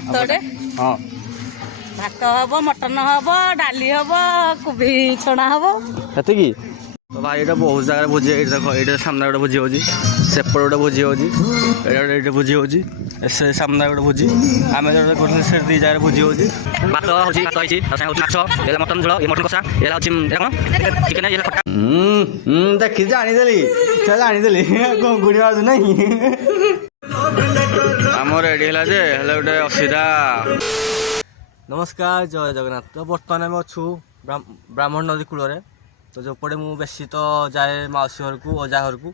ଭାତଟେ ହଁ ଭାତ ହବ ମଟନ ହବ ଡାଲି ହବ କୋବି ଛଣା ହବ ସେତିକି ତ ଭାଇ ଏଇଟା ବହୁତ ଜାଗାରେ ଭୋଜି ଏଇଠି ଦେଖ ଏଇଟା ସାମ୍ନା ଗୋଟେ ଭୋଜି ହେଉଛି ସେପଟେ ଗୋଟେ ଭୋଜି ହେଉଛି ଏଇଟା ଗୋଟେ ଏଇଠି ଭୋଜି ହେଉଛି ସେ ସାମ୍ନା ଗୋଟେ ଭୋଜି ଆମେ ଯୋଉଟା କରୁଥିଲେ ସେ ଦୁଇ ଜାଗାରେ ଭୋଜି ହେଉଛି ଭାତ ହେଉଛି ଭାତ ହେଇଛି ମାଛ ଏଲା ମଟନ ଝୋଳ ଏ ମଟନ କଷା ଏଲା ହେଉଛି ଏଲା କ'ଣ ଚିକେନ ଏଲା ଖଟା ଦେଖି ଜାଣିଦେଲି ସେ ଜାଣିଦେଲି ଗୁଡ଼ି ମାରୁଛୁ ନାଇଁ ଆମର ରେଡ଼ି ହେଲା ଯେ ହେଲେ ଗୋଟେ ଅସୁବିଧା। ନମସ୍କାର ଜୟ ଜଗନ୍ନାଥ। ତ ବର୍ତ୍ତମାନ ଆମେ ଅଛୁ ବ୍ରାହ୍ମଣ ନଦୀ କୂଳରେ ତ ଯୋଉପଟେ ମୁଁ ବେଶୀ ତ ଯାଏ ମାଉସୀ ଘରକୁ ଅଜା ଘରକୁ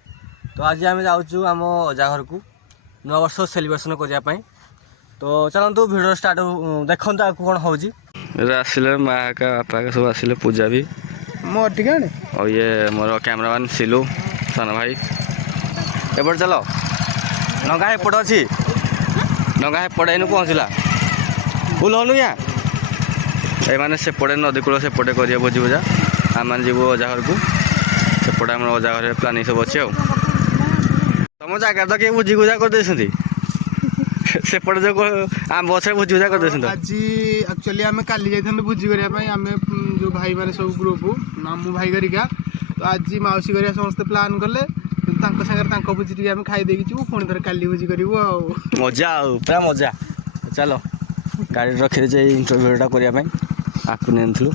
ତ ଆଜି ଆମେ ଯାଉଛୁ ଆମ ଅଜା ଘରକୁ ନୂଆବର୍ଷ ସେଲିବ୍ରେସନ୍ କରିବା ପାଇଁ ତ ଚାଲନ୍ତୁ ଭିଡ଼ିଓ ଷ୍ଟାର୍ଟ ଦେଖନ୍ତୁ ଆଗକୁ କ'ଣ ହେଉଛି। ଆସିଲେ ମା ଏକା ବାପା ଏକା ସବୁ ଆସିଲେ ପୂଜା ବି ମୋର ଟିକେ ଆଉ ଇଏ ମୋର କ୍ୟାମେରାମ୍ୟାନ୍ ସିଲୁ ସାନ ଭାଇ ଏପଟେ ଚାଲ ଡଙ୍ଗା ଏପଟେ ଅଛି ଡଙ୍ଗା ଏପଟେ ଏଇନୁ ପହଞ୍ଚିଲା ଭୁଲ ହଉନୁ କି ଏମାନେ ସେପଟେ ନଦୀ କୂଳ ସେପଟେ କରିବା ଭୋଜି ଭୋଜା ଆମମାନେ ଯିବୁ ଅଜା ଘରକୁ ସେପଟେ ଆମର ଅଜା ଘରେ ପ୍ଲାନିଂ ସବୁ ଅଛି ଆଉ ତମ ଜାଗାରେ ତ କେହି ଭୋଜି ଭୋଜା କରିଦେଇଛନ୍ତି ସେପଟେ ଯୋଉ ଆମ୍ବ ଗଛରେ ଭୋଜି ଭୋଜା କରିଦେଇଛନ୍ତି। ଆଜି ଆକ୍ଚୁଆଲି ଆମେ କାଲି ଯାଇଥାନ୍ତୁ ଭୋଜି କରିବା ପାଇଁ ଆମେ ଯୋଉ ଭାଇମାନେ ସବୁ ଗ୍ରୁପ ମାମୁଁ ଭାଇ ଘରିକା ତ ଆଜି ମାଉସୀ ଘରିକା ସମସ୍ତେ ପ୍ଲାନ୍ କଲେ ତାଙ୍କ ସାଙ୍ଗରେ ତାଙ୍କ ଭୋଜି ଟିକେ ଆମେ ଖାଇ ଦେଇକି ଯିବୁ ପୁଣି ଥରେ କାଲି ଭୋଜି କରିବୁ ଆଉ ମଜା ଆଉ ପୁରା ମଜା। ଚାଲ ଗାଡ଼ି ରଖିଦେଇଛି ଏଇ ଇଣ୍ଟରଭ୍ୟୁଟା କରିବା ପାଇଁ ଆକୁ ନେଇଥିଲୁ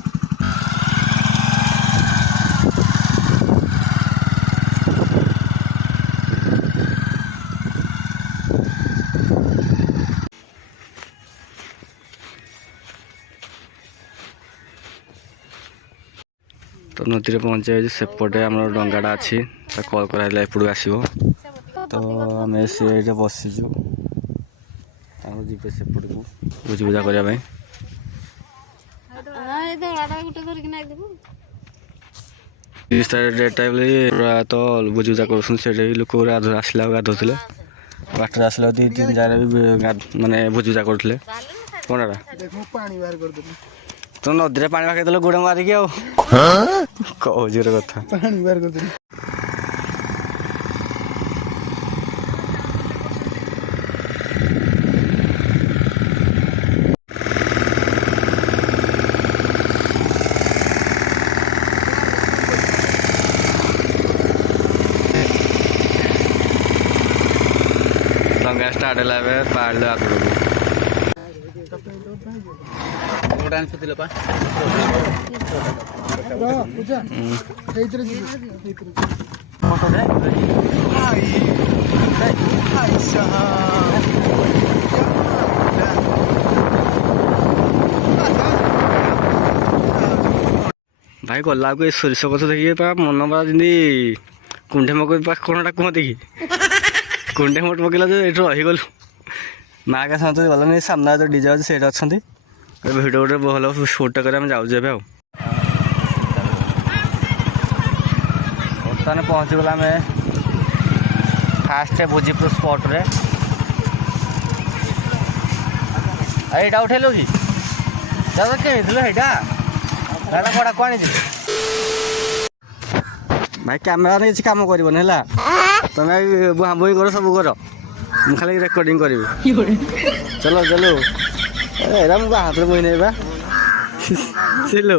ତ ନଦୀରେ ପହଞ୍ଚିଯାଇଛି ସେପଟେ ଆମର ଡଙ୍ଗାଟା ଅଛି ତା କଲ୍ କରାହେଲେ ଏପଟକୁ ଆସିବ ତ ଆମେ ସେ ଏଇଠି ବସିଛୁ ତାଙ୍କୁ ଯିବେ ସେପଟକୁ ଭୋଜି ଭୁଜା କରିବା ପାଇଁ ଡେଟ୍ ଟାଇମ୍ରେ ତ ଭୋଜି ଭୁଜା କରୁଛନ୍ତି ସେଇଟା ବି ଲୋକ ଆସିଲା ଆଉ ଗାଧୋଉଥିଲେ ବାଟରେ ଆସିଲା ଦୁଇ ତିନି ଜାଗାରେ ବି ମାନେ ଭୋଜି ଭୁଜା କରୁଥିଲେ କ'ଣ ପାଣି ବାହାର କରିଦେବୁ ତ ନଦୀରେ ପାଣି ପକେଇଦେଲ ଗୋଡ଼ ମାରିକି ଆଉ କହୁଛି ଗୋଟେ କଥା ପାଣି ବାହାର କରିଦେବୁ ଡଙ୍ଗା ଷ୍ଟାର୍ଟ ହେଲା ଏବେ ପାହାଡ଼ ଆଗକୁ ଭାଇ ଗଲାକୁ ଏ ସୋରିଷ ଗଛ ଦେଖିକି ପା ମନ ପରା ଯେମିତି କୁଣ୍ଢେ ମକ କ'ଣଟା କୁହନ୍ତି କି କୁଣ୍ଡେ ମୋଟ ପକେଇଲା ଯେ ଏଇଠୁ ରହିଗଲୁ ମା କା ସମସ୍ତେ ଗଲାନି ସାମ୍ନା ଯୋଉ ଡିଜେ ଅଛି ସେଇଠି ଅଛନ୍ତି ଭିଡ଼ିଓ ଗୋଟେ ଭଲ ସୁଟ୍ଟା କରି ଆମେ ଯାଉଛୁ ଏବେ ଆଉ ବର୍ତ୍ତମାନ ପହଞ୍ଚିଗଲା ଆମେ ଫାଷ୍ଟ ଭୋଜିପୁର ସ୍ପଟ୍ରେ ଏଇଟା ଉଠେଇଲୁ କି ଦାଦା କିଣିଥିଲୁ ସେଇଟା ଏଇଟା କଡ଼ାକୁ ଆଣିଥିଲୁ ଭାଇ କ୍ୟାମେରାରେ କିଛି କାମ କରିବନି ହେଲା ତମେ ବୁହା ବୁହି କର ସବୁ କର ମୁଁ ଖାଲି ରେକର୍ଡ଼ିଂ କରିବି ଚାଲ ଚାଲୁ ଏଇଟା ମୁଁ ହାତରେ ବହି ନେଇବା ସିଲୁ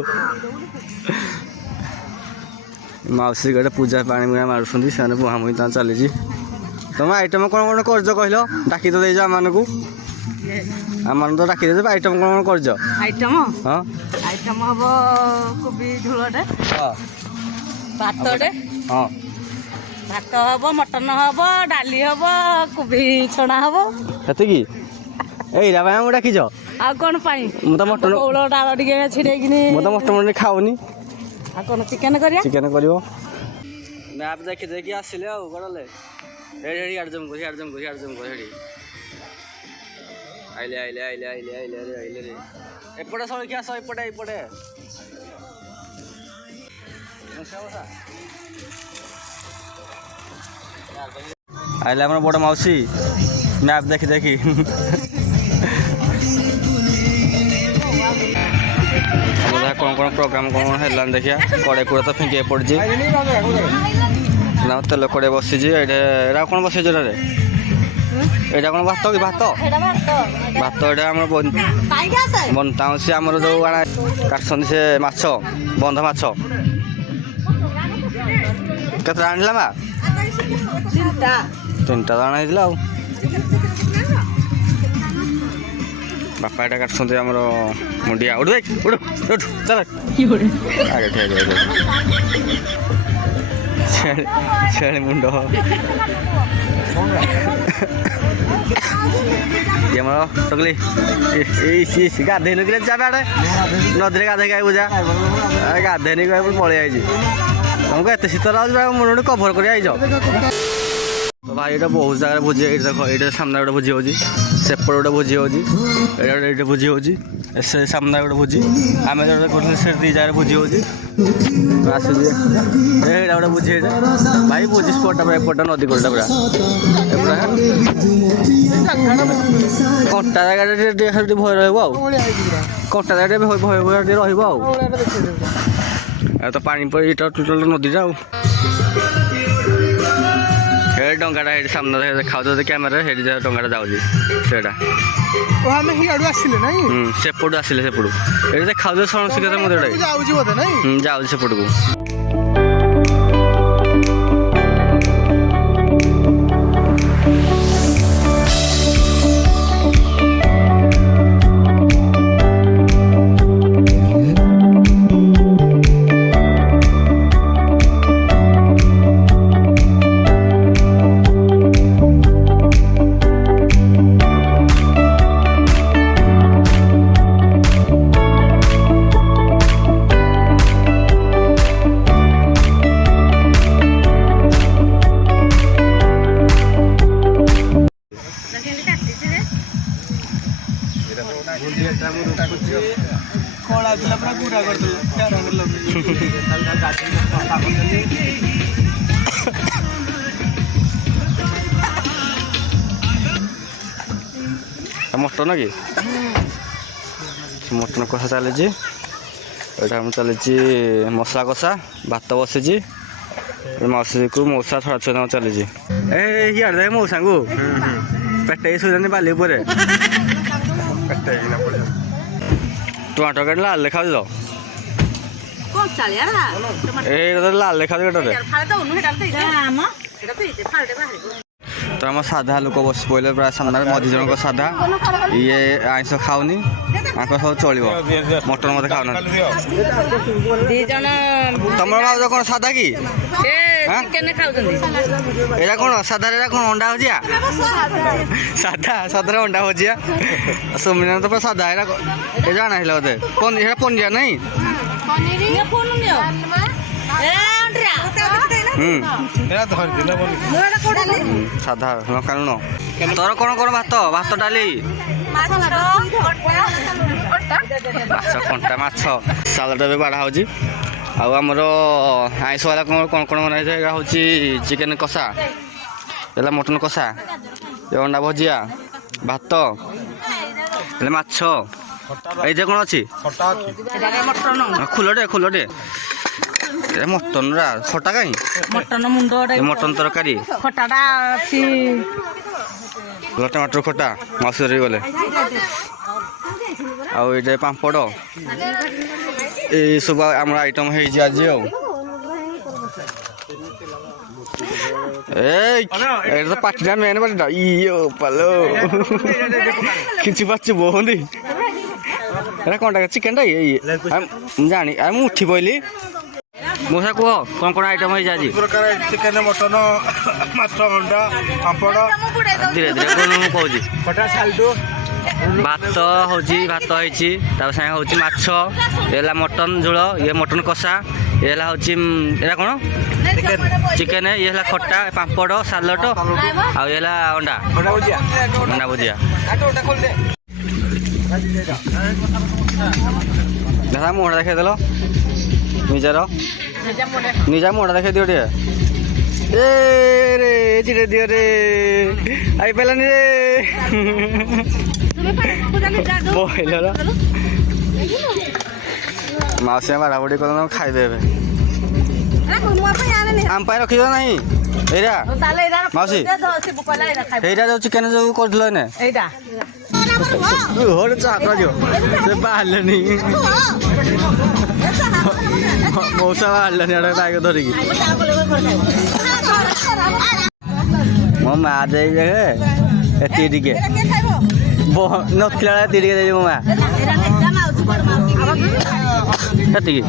ମାଉସୀ ଗୋଟେ ପୂଜା ପାଣି ପୁଣା ମାରୁଛନ୍ତି ସେମାନେ ବୁହା ବୁହି ତାଙ୍କ ଚାଲିଛି ତମେ ଆଇଟମ୍ କ'ଣ କ'ଣ କରୁଛ କହିଲ ଡାକି ତ ଦେଇଛ ଆମମାନଙ୍କୁ ଆମମାନଙ୍କୁ ତ ଡାକି ଦେଇଛ ଆଇଟମ୍ କ'ଣ କ'ଣ କରୁଛ ଆଇଟମ ହଁ ଆଇଟମ ହବ କୋବି ଝୋଳଟେ ହଁ ଭାତଟେ ହଁ ଭାତ ହବ ମଟନ ହବ ଡାଲି ହବ କୋବି ଛଣା ହବ ସେତିକି ଏଇଟା ପାଇଁ ଆମକୁ ଡାକିଛ ଆଉ କ'ଣ ପାଇଁ ମୁଁ ତ ମଟନ ଓଳ ଡାଳ ଟିକେ ଛିଡ଼େଇକିନି ମୁଁ ତ ମଟନ ଖାଉନି ଆଉ କ'ଣ ଚିକେନ କରିବା ଚିକେନ କରିବ ମ୍ୟାପ୍ ଦେଖି ଦେଖି ଆସିଲେ ଆଉ ଗଡ଼ଲେ ଏଇଠି ଇଆଡ଼େ ଜମ୍ କରି ଇଆଡ଼େ ଜମ୍ କରି ଇଆଡ଼େ ଜମ୍ କରି ସେଠି ଆଇଲେ ଆଇଲେ ଆଇଲେ ଆଇଲେ ଆଇଲେ ରେ ଆଇଲେ ରେ ଏପଟେ ସଳିକି ଆସ ଏପଟେ ଏପଟେ ଆଇଲେ ଆମର ବଡ଼ ମାଉସୀ ମ୍ୟାପ୍ ଦେଖି ଦେଖି କ'ଣ କ'ଣ ପ୍ରୋଗ୍ରାମ୍ କ'ଣ ହେଲାନି ଦେଖିଆ କଡ଼େଇ କୁଡ଼ା ତ ଫିଙ୍କି ପଡ଼ିଛି ନା ତେଲ କଡ଼େଇ ବସିଛି ଏଇଟା ଏଇଟା କ'ଣ ବସେଇଛ ଏଠାରେ ଏଇଟା କ'ଣ ଭାତ କି ଭାତ ଭାତ ଏଇଟା ଆମର ବଣ୍ଟା ହେଉଛି ଆମର ଯେଉଁ କାଟୁଛନ୍ତି ସେ ମାଛ ବନ୍ଧ ମାଛ କେତେଟା ଆଣିଲା ମା 3ଟା ଆଣା ହେଇଥିଲା ଆଉ ବାପା ଏଇଟା କାଟୁଛନ୍ତି ଆମର ମୁଣ୍ଡିଆ ଉଠୁ ଉଠୁ ଉଠୁ ଚାଲ ଆগে ଠିଆ ଛେଳି ମୁଣ୍ଡ ଆମର ଟକଲି ଏଇ ଗାଧେଇ ନଥିଲେ ଯାବେ ଆଡ଼େ ନଦୀରେ ଗାଧେଇକି ଆଇବୁ ଯା ଗାଧେଇନି ପଳେଇ ଆଇଛି ତମକୁ ଏତେ ଶୀତ ଲାଗୁଛି ମୁଣ୍ଡ କଭର କରି ଆଇଛ ତ ଭାଇ ଏଇଟା ବହୁତ ଜାଗାରେ ଭୋଜି ଏଇଠି ଦେଖ ଏଇଟା ସାମ୍ନା ଗୋଟେ ଭୋଜି ହେଉଛି ସେପଟେ ଗୋଟେ ଭୋଜି ହେଉଛି ଏଇଟା ଏଇଠି ଭୋଜି ହେଉଛି ସେ ସାମ୍ନା ଗୋଟେ ଭୋଜି ଆମେ ଯେଉଁଟା କରୁଥିଲେ ସେ 2 ଜାଗାରେ ଭୋଜି ହେଉଛି ଆସୁଛି ଏଇଟା ଗୋଟେ ଭୋଜି ଏଇଟା ଭାଇ ଭୋଜି ସ୍ପଟଟା ପୁରା ଏପଟଟା ନଦୀ କୂଳଟା ପୁରା କଣ୍ଟା ଜାଗାଟା ଟିକେ ଭୟ ରହିବ ଆଉ କଣ୍ଟା ଜାଗା ଟିକେ ଭୟ ଟିକେ ରହିବ ଆଉ ତ ପାଣି ପଡ଼ି ଏଇଟା ଟୋଟାଲ ନଦୀଟା ଆଉ ଏ ଡଙ୍ଗାଟା ସେଇଠି ସାମ୍ନାରେ ଦେଖାଉଛି ଯଦି କ୍ୟାମେରାରେ ସେଇଠି ଡଙ୍ଗାଟା ଯାଉଛି ସେଇଟା ଆମେ ହିଆଡ଼ୁ ଆସିଲେ ନାଇଁ ସେପଟୁ ଆସିଲେ ସେପଟୁ ଏଇଠି ଦେଖାଉଛି ସଣଶିଖର ମନ୍ଦିରଟା ଯାଉଛି ବୋଧେ ନାଇଁ ଯାଉଛି ସେପଟକୁ କଳା ଥିଲା ପୁରା ଗୁଡ଼ା କରିଦେଲେ ମଟନ କି ମଟନ କଷା ଚାଲିଛି ଏଇଟା ଆମର ଚାଲିଛି ମସଲା କଷା ଭାତ ବସିଛି ମାଉସୀକୁ ମଉସା ଛଡ଼ା ଛଡ଼ା ଚାଲିଛି ଇଆଡ଼େ ଦେଖେ ମଉସାଙ୍କୁ ପେଟେଇ ଶୋଇଛନ୍ତି ବାଲି ଉପରେ ଟମାଟୋ କେଟେ ଲାଲ ଦେଖାଉଛି ତ ଏଇଟା ତ ଲାଲ ଦେଖାଉଛି କେଟେ ତ ଆମ ସାଧା ଲୋକ ବସି ପଡ଼ିଲେ ପ୍ରାୟ ସାମ୍ନାରେ ମଝି ଜଣଙ୍କ ସାଧା ଇଏ ଆଇଁଷ ଖାଉନି ଆଙ୍କ ସବୁ ଚଳିବ ମଟନ ମତେ ଖାଉନାହାନ୍ତି ତମର ଭାଉଜ କ'ଣ ସାଧା କି ଏଇଟା କ'ଣ ସାଧାରେ ଏଇଟା କ'ଣ ଅଣ୍ଡା ଭଜିଆ ସାଧାରେ ଅଣ୍ଡା ଭଜିଆ ସୁମିନା ତ ପୁରା ସାଧା ଏଇଟା ଏ ଜାଣା ହେଇଥିଲା ବୋଧେ ଏଇଟା ପନିର ନାଇଁ ସାଧା ଲଙ୍କା ଲୁଣ ତୋର କ'ଣ ଭାତ ଡାଲି ମାଛ କଣ୍ଟା ମାଛ ସାଲାଡ଼ ଏବେ ବାଢ଼ା ହେଉଛି ଆଉ ଆମର ଆଇଁଷ ବାଲା କ'ଣ ବନା ହେଇଥାଏ ଏଇଟା ହେଉଛି ଚିକେନ କଷା ହେଲା ମଟନ କଷା ଅଣ୍ଡା ଭଜିଆ ଭାତ ହେଲେ ମାଛ ଏଇ ଯେ କ'ଣ ଅଛି ଖୋଲଟେ ଏ ମଟନରା ଖଟା କାହିଁ ମଟନ ମୁଣ୍ଡ ମଟନ ତରକାରୀ ଖଟାଟା ଅଛି ଟମାଟର ଖଟା ମାସୁରୀ ଗଲେ ଆଉ ଏଇଟା ପାମ୍ପଡ଼ ଏଇସବୁ ଆମର ଆଇଟମ୍ ହେଇଛି ଆଜି ଆଉ ଏଇଟା ତ ପାଟିଟା ମେନ୍ ପାଟିଟା ଇଏ ପାଲୋ କିଛି ପାଚି ବହୁନି ଏଇଟା କ'ଣଟା ଚିକେନଟା ଜାଣି ମୁଁ ଉଠି ପଇଲି ମଉସା କୁହ କ'ଣ ଆଇଟମ୍ ହେଇଛି ଆଜି ଚିକେନ ମଟନ ମାଛ ଅଣ୍ଡା ପାମ୍ପଡ଼ ଧୀରେ ଧୀରେ ମୁଁ କହୁଛି ଭାତ ହେଇଛି ତା ସାଙ୍ଗେ ହେଉଛି ମାଛ ଏ ହେଲା ମଟନ ଝୋଳ ଇଏ ମଟନ କଷା ଏ ହେଲା ହେଉଛି ଏଇଟା କ'ଣ ଚିକେନ ଇଏ ହେଲା ଖଟା ପାମ୍ପଡ଼ ସାଲଡ଼ ଆଉ ଇଏ ହେଲା ଅଣ୍ଡା ଭୁଜିଆ ଦାଦା ମୁହଁଟା ଦେଖେଇଦେଲ ନିଜା ମୁହଁଟା ଦେଖେଇ ଦିଅ ଟିକେ ଏ ରେ ଚିଡ଼େଇ ଦିଅ ରେ ଆଇପାରିଲାନି ରେ ବହିଲର ମାଉସୀ ବାଢ଼ାବୁଢ଼ି କର ଖାଇଦେବେ ଆମ ପାଇଁ ରଖିଛ ନାହିଁ ଏଇଟା ମାଉସୀ ଏଇଟା ଯୋଉ ଚିକେନ ଯୋଉ କରିଥିଲ ଏନେ ଏଇଟା ଗୋଟେ ଚାକରା ଯିବ ସେ ବାହାରିଲେନି ମଉସା ବାହାରିଲେନି ଏଇଟା ବାଇକ ଧରିକି ମୋ ମା ଦେଇ ଏତିକି ଟିକେ ନଥିଲା ବେଳେ ଏତିକି ଟିକେ ଦେଇଛି ମୋ ମା ସେତିକି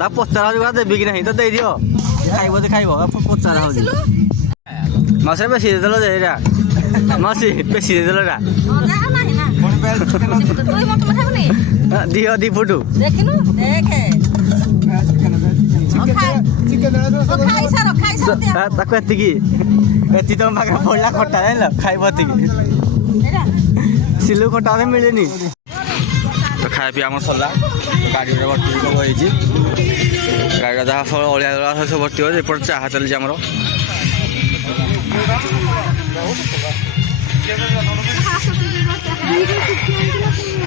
ତା ପଚାରା ହଉଛି ଦେବି କି ନାହିଁ ତ ଦେଇଦିଅ ଖାଇବ ଯେ ଖାଇବ ପଚାରା ହଉଛି ମାସେ ବେଶୀ ଦେଇଦେଲ ଯେ ଏଇଟା ମାସୀ ବେଶୀ ଦେଇଦେଲ ଏଇଟା ଦିଅ ଦି ଫୁଟୁ ତାକୁ ଏତିକି ତମ ପାଖରେ ପଡ଼ିଲା ଖଟା ଜାଣିଲ ଖାଇବ ଏତିକି ସିଲୁ ଖଟା ଅଧେ ମିଳେନି ତ ଖାଇବା ପିଇବା ଆମର ସରିଲା ଗାଡ଼ିରେ ଭର୍ତ୍ତି ସବୁ ହେଇଛି ଗାଡ଼ିର ଯାହା ଫଳ ଅଳିଆ ସବୁ ଭର୍ତ୍ତି ହେଉଛି ଏପଟେ ଚାହା ଚାଲିଛି ଆମର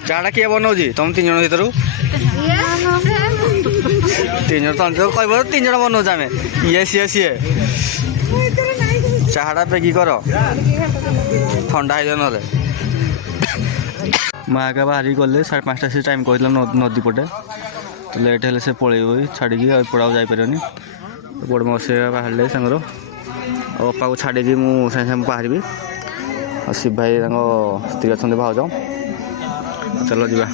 ଚାହାଟା କିଏ ବନାଉଛି ତମେ 3 ଜଣ ଭିତରୁ 3 ଜଣ ତମେ କହିବ 3 ଜଣ ବନାଉଛୁ ଆମେ ଇଏ ସିଏ ଚାହାଟା ପେକି କର ଥଣ୍ଡା ହେଇଯାଉ ନହେଲେ ମା ଏକା ବାହାରିକି ଗଲେ 5:30 ସେ ଟାଇମ୍ କହିଥିଲା ନଦୀ ପଟେ ତ ଲେଟ୍ ହେଲେ ସେ ପଳେଇବ ଛାଡ଼ିକି ଆଉ ଏପଟେ ଆଉ ଯାଇପାରିବନି ବଡ଼ ମାଉସୀ ବାହାରିଲେ ସାଙ୍ଗର ଆଉ ଅପାକୁ ଛାଡ଼ିକି ମୁଁ ସାଙ୍ଗେ ସାଙ୍ଗେ ବାହାରିବି ଆଉ ଶିବ ଭାଇ ତାଙ୍କ ସ୍ତ୍ରୀ ଅଛନ୍ତି ଭାଉଜ ଚାଲ ଯିବା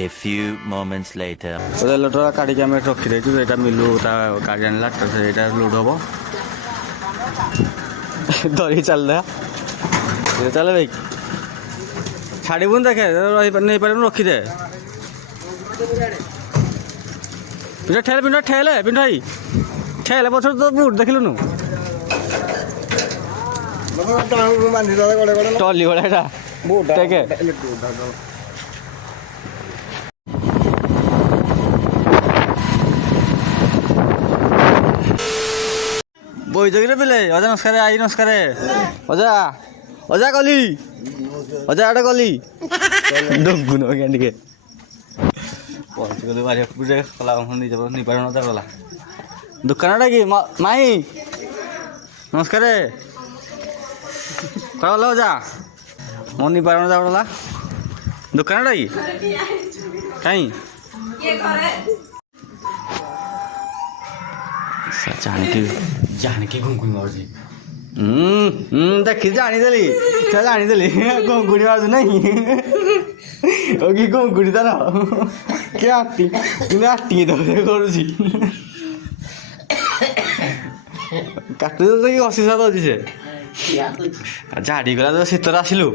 A few moments later. ରେଲଟା କାଢ଼ିକି ଆମେ ରଖିଦେଇଛୁ ଏଇଟା ମିଲୁ ତା ଗାଡ଼ି ଆଣିଲା ସେଇଟା ଲୋଡ଼ ହେବ ଧରିକି ଚାଲିଲା ଚାଲ ଭାଇ ଛାଡ଼ିବୁନି ଦେଖେ ନେଇପାରିବୁନି ରଖିଦେ ଠେଲେ ଭାଇ ଠେଲେ ପଛରେ ତ ବୁଟ ଦେଖିଲୁନୁ ଟଲି ଭଳିଆ ଏଇଟା ଟେକେ ବୈଜଗୀରେ ପିଲେ ଅଜା ନମସ୍କାର ଆଇ ନମସ୍କାର ଅଜା କଲି ଅଜା ଆଡ଼େ ଗଲି ଡଙ୍ଗୁନ ଆଜ୍ଞା ଟିକେ ପହଞ୍ଚିଗଲି ବାରିଆପୁରରେ କଲା ନେଇପାରିବ ଅଜା ଗଲା ଦୋକାନଟା କି ମାଇଁ ନମସ୍କାର କ'ଣ ଗଲ ଅଜା ମୋ ନେଇପାରିବ ଅଜା ଗଲା ଦୋକାନଟା କି କାଇଁ ଜାଣିକି ଘୁଙ୍ଗୁଣି ମାରୁଛି ଦେଖି ଜାଣିଦେଲି ଘୁଙ୍ଗୁଣି ମାରୁଛୁ ନାଇଁ କି ଘୁଙ୍ଗୁଣି ତାର କି ଆଟିକି କରୁଛି କାଟୁଛ ତ କି ଅଶିଷା ଦଉଛି ସେ ଝାଡ଼ି ଗଲା ତ ଶୀତରେ ଆସିଲୁ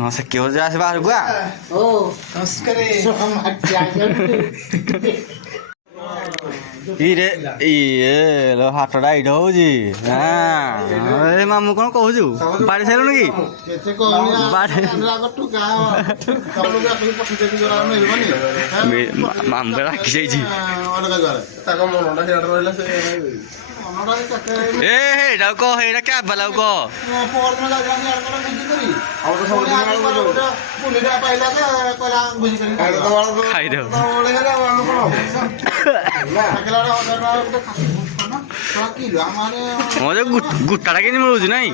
ହଁ ସେ କେଉଁ ଯେ ଆସେ ବାହାରକୁ ଇରେ ଇଏ ହାଟଟା ଏଇଠି ହଉଛି ଏ ମାମୁଁ କ'ଣ କହୁଛୁ ବାଡ଼ି ସାରିଲୁଣି କି ମାମୁଁ ରାଖି ଯାଇଛି ଏଇଟା କହ ଏଇଟା କ୍ୟାବ୍ ବାଲାକୁ କହ ଖାଇଦେବ ଗୁଟାଟା କେମିତି ମିଳୁଛି ନାଇଁ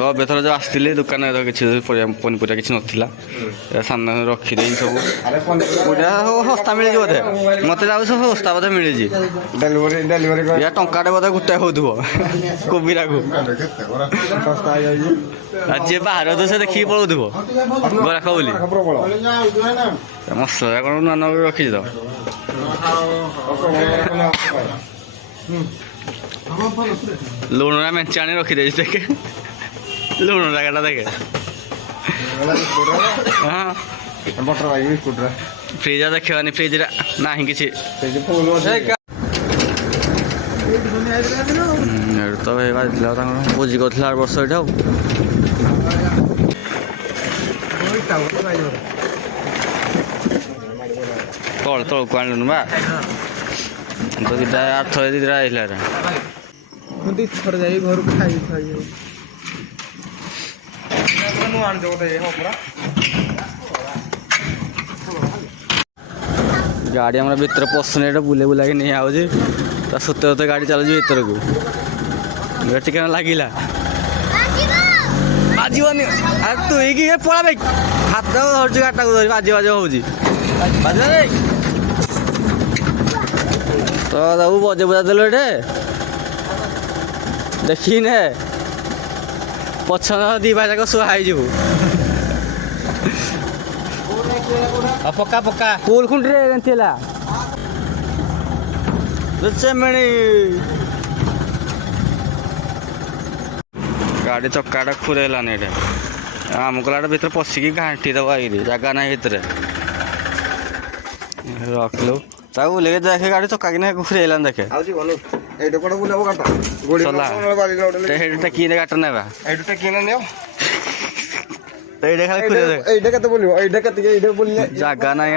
ଏଥର ଯେଉଁ ଆସିଥିଲି ଦୋକାନରେ କିଛି ପନିପରିବା କିଛି ନଥିଲା ସାମ୍ନା ରଖିଦେଇ ସବୁ ପରିବା ସବୁ ଶସ୍ତା ମିଳିଛି ବୋଧେ ମୋତେ ଲାଗୁଛି ସବୁ ଶସ୍ତା ବୋଧେ ମିଳିଛି ଡେଲିଭରି ଟଙ୍କାଟେ ବୋଧେ ଗୋଟାଏ ହେଉଥିବ କୋବିରାକୁ ଆଉ ଯିଏ ବାହାରେ ତ ସେ ଦେଖିକି ପଳାଉଥିବ ଗରାଖ ବୋଲି ମସଲା କ'ଣ ନୂଆ ନୂଆ ରଖିଛି ତ ଲୁଣଟା ମେଞ୍ଚେ ଆଣି ରଖିଦେଇଛି ଦେଖେ ଲୁଣ ଜାଗାଟା ଦେଖେ ହଁ ଫ୍ରିଜ୍ ଦେଖିବାନି ଫ୍ରିଜ୍ରେ ନାହିଁ କିଛି ତ ବାଜିଥିଲା ତାଙ୍କର ଭୋଜି କରିଥିଲା ଆର ବର୍ଷ ଏଇଟା ଆଉ ତଳକୁ ଆଣିଲୁନି ବା ତ ଦୁଇଟା 8 ଥରେ 2ଟା ଆସିଲା ମୁଁ 2 ଥର ଯାଇ ଘରକୁ ଖାଇ गाड़ी हमारा भीतर पसने बुले बुला के नहीं आउे तो सुते सुते गाड़ी चलुच भीतर को टिके लगिला बाजनी तू ही पड़ा भाई हाथ धरु गाटा को धरी बाजी बाज हो तो ताऊ बजे बुझा देल ये देखी ने पछन दी भाई जाक शुआई जीवु पक्का पक्का पुल खुंटे थिला चेमणी गाड़ी चक्काटा खुरेलानी ये आमकलाटा भीतर पशिकी घाटी दबा जगह ना भीतर रखलु ताऊ लेके देखे गाड़ी चक्का कि खुरेलानी देखे किने गाट नेबा जगह ना इे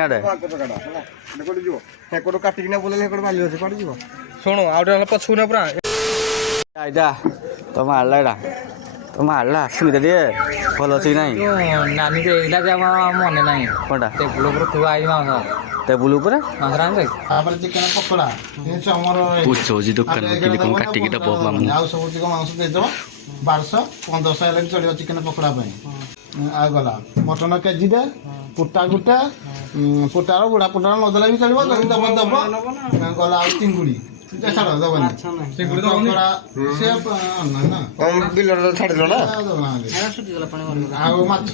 ଶୁଣୁ ଆଉ ଟିକେ ପଛକୁ ନା ପୁରା ଏଇଟା ତ ମାରିଲା ଏଇଟା ତ ମାରିଲା ସୁବିଧା ଟିକେ ଭଲ ଅଛି କି ନାହିଁ ନାନୀ ଦେଇଥିଲା ଯେ ମନେ ନାହିଁ କଣଟା ଟେବୁଲ ଉପରେ ଥୁଆ ହେଇଛି ମାଂସ ଟେବୁଲ ଉପରେ ମାଂସ ରାନ୍ଧି ତାପରେ ଚିକେନ ପକୋଡା ଆମର ପୁଛଉଛି ଦୋକାନ କିଲି କଣ କାଟିକି ଦବ ମାମୁଁ ଆଉ ସବୁ ଟିକେ ମାଂସ ଦେଇଦବ 1200-1500 ହେଲେ ବି ଚଳିବ ଚିକେନ ପକୋଡା ପାଇଁ ଆଉ ଗଲା ମଟନ କେଜିଟେ ପୁଟା ଗୁଟେ ପୁଟାର ବୁଢା ପୁଟାର ନଦେଲେ ବି ଚଳିବ ଯଦି ଦବ ଦବ ଗଲା ଆଉ ଚିଙ୍ଗୁଡି ଛାଡ଼ ଦବନି ଚିଙ୍ଗୁଡି ଦବନି ସେ ନା ବିଲରେ ଛାଡ଼ିଲ ନା ଆଉ ମାଛ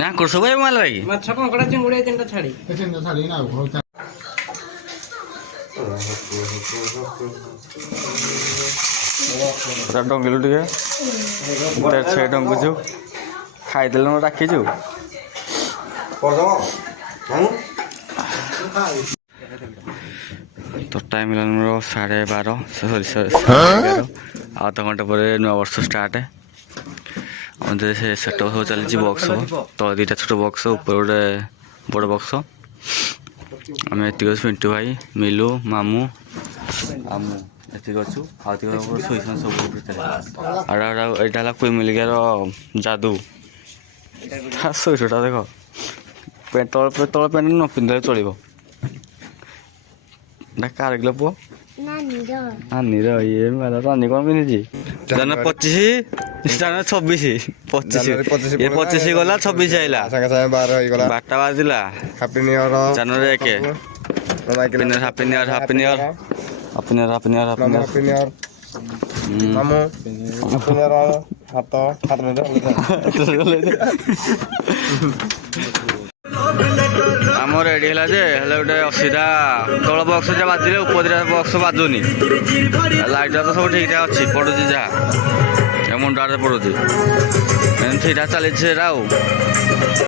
ତାଙ୍କର ସବୁ ମାଲ ଭାଇ ମାଛ କଙ୍କଡା ଚିଙ୍ଗୁଡି ତିନିଟା ଛାଡି ନା ଆଉ ପୁରା ଡଙ୍ଗିଲୁ ଟିକେ ସେ ଡଙ୍ଗୁଛୁ ଖାଇଦେଲୁ ଡାକିଛୁ तो टाइम मिलान 12:30 सॉरी 11 आधा घंटा पर नया वर्ष स्टार्ट है से सेटअप सब चलती बक्स तो दुटा छोट बक्स ऊपर गोटे बड़ बक्स आम एत पिंटू भाई मिलू मामू आमू एत अच्छु शुई सब यहाँ कुमिलिकार जादू शुईटा देख तल पैंट न पिंधे चलो कार गिल पुओ नानी ये रानी कौन पिंधि जान 25 जान 26 25 ये 25 गला 26 आइला 12टा बाजिला जनवरी 1 हैप्पी न्यू ईयर मामू हाथ आम रेडी है गोटे असीधा तल बक्स जहाँ बाजिले ऊपर बक्स बाजुनी लाइट तो सब ठीक ठाक अच्छी पड़ू जहाँ मुंडे पड़ू ठीक ठाक चली